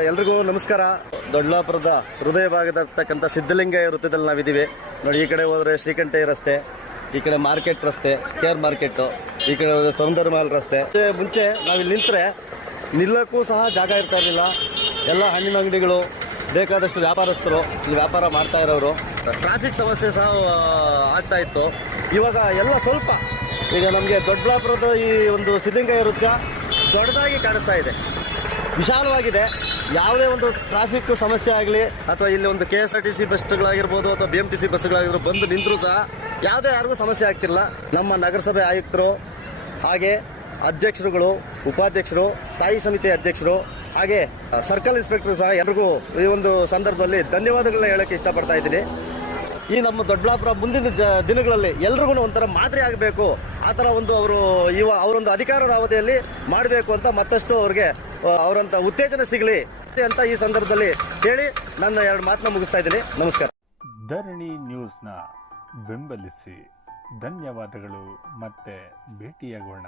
ಎಲ್ರಿಗೂ ನಮಸ್ಕಾರ. ದೊಡ್ಡಲಾಪುರದ ಹೃದಯ ಭಾಗದಲ್ಲಿರ್ತಕ್ಕಂಥ ಸಿದ್ಧಲಿಂಗ ವೃತ್ತದಲ್ಲಿ ನಾವಿದ್ದೀವಿ. ನೋಡಿ, ಈ ಕಡೆ ಹೋದ್ರೆ ಶ್ರೀಕಂಠಯ್ಯ ರಸ್ತೆ, ಈ ಕಡೆ ಮಾರ್ಕೆಟ್ ರಸ್ತೆ, ಕೆ ಆರ್ ಮಾರ್ಕೆಟು, ಈ ಕಡೆ ಹೋದರೆ ಸೌಂದರ್ಯ ಮಾಲ್ ರಸ್ತೆ. ಮುಂಚೆ ನಾವಿಲ್ಲಿ ನಿಂತರೆ ನಿಲ್ಲಕ್ಕೂ ಸಹ ಜಾಗ ಇರ್ತಾ ಇರಲಿಲ್ಲ. ಎಲ್ಲ ಹಣ್ಣಿನ ಅಂಗಡಿಗಳು, ಬೇಕಾದಷ್ಟು ವ್ಯಾಪಾರಸ್ಥರು ಈ ವ್ಯಾಪಾರ ಮಾಡ್ತಾ ಇರೋರು. ಟ್ರಾಫಿಕ್ ಸಮಸ್ಯೆ ಸಹ ಆಗ್ತಾ ಇತ್ತು. ಇವಾಗ ಎಲ್ಲ ಸ್ವಲ್ಪ, ಈಗ ನಮಗೆ ದೊಡ್ಡಬಳ್ಳಾಪುರದ ಈ ಒಂದು ಸಿದ್ಧಲಿಂಗ ವೃತ್ತ ದೊಡ್ಡದಾಗಿ ಕಾಣಿಸ್ತಾ ಇದೆ. ವಿಶಾಲವಾಗಿದೆ. ಯಾವುದೇ ಒಂದು ಟ್ರಾಫಿಕ್ ಸಮಸ್ಯೆ ಆಗಲಿ, ಅಥವಾ ಇಲ್ಲಿ ಒಂದು K S R T C ಬಸ್ಗಳಾಗಿರ್ಬೋದು ಅಥವಾ ಬಿ ಎಂ ಟಿ ಸಿ ಬಸ್ಗಳಾಗಿರ್ಬೋದು ಬಂದು ನಿಂತರೂ ಸಹ ಯಾವುದೇ ಯಾರಿಗೂ ಸಮಸ್ಯೆ ಆಗ್ತಿಲ್ಲ. ನಮ್ಮ ನಗರಸಭೆ ಆಯುಕ್ತರು ಹಾಗೆ ಅಧ್ಯಕ್ಷರುಗಳು, ಉಪಾಧ್ಯಕ್ಷರು, ಸ್ಥಾಯಿ ಸಮಿತಿ ಅಧ್ಯಕ್ಷರು ಹಾಗೆ ಸರ್ಕಲ್ ಇನ್ಸ್ಪೆಕ್ಟರ್ ಸಹ ಎಲ್ರಿಗೂ ಈ ಒಂದು ಸಂದರ್ಭದಲ್ಲಿ ಧನ್ಯವಾದಗಳನ್ನ ಹೇಳಕ್ಕೆ ಇಷ್ಟಪಡ್ತಾ ಇದ್ದೀನಿ. ಈ ನಮ್ಮ ದೊಡ್ಡಬಳ್ಳಾಪುರ ಮುಂದಿನ ಜ, ದಿನಗಳಲ್ಲಿ ಎಲ್ರಿಗೂ ಒಂಥರ ಮಾದರಿ ಆಗಬೇಕು. ಆ ಥರ ಒಂದು ಅವರು ಇವ, ಅವರೊಂದು ಅಧಿಕಾರದ ಅವಧಿಯಲ್ಲಿ ಮಾಡಬೇಕು ಅಂತ ಮತ್ತಷ್ಟು ಅವ್ರಿಗೆ ಅವರಂಥ ಉತ್ತೇಜನ ಸಿಗಲಿ. ಅಂತ ಈ ಸಂದರ್ಭದಲ್ಲಿ ಹೇಳಿ ನನ್ನ ಎರಡು ಮಾತನ್ನ ಮುಗಿಸ್ತಾ ಇದ್ದೀನಿ. ನಮಸ್ಕಾರ. ಧರಣಿ ನ್ಯೂಸ್ನ ಬೆಂಬಲಿಸಿ. ಧನ್ಯವಾದಗಳು. ಮತ್ತೆ ಭೇಟಿಯಾಗೋಣ.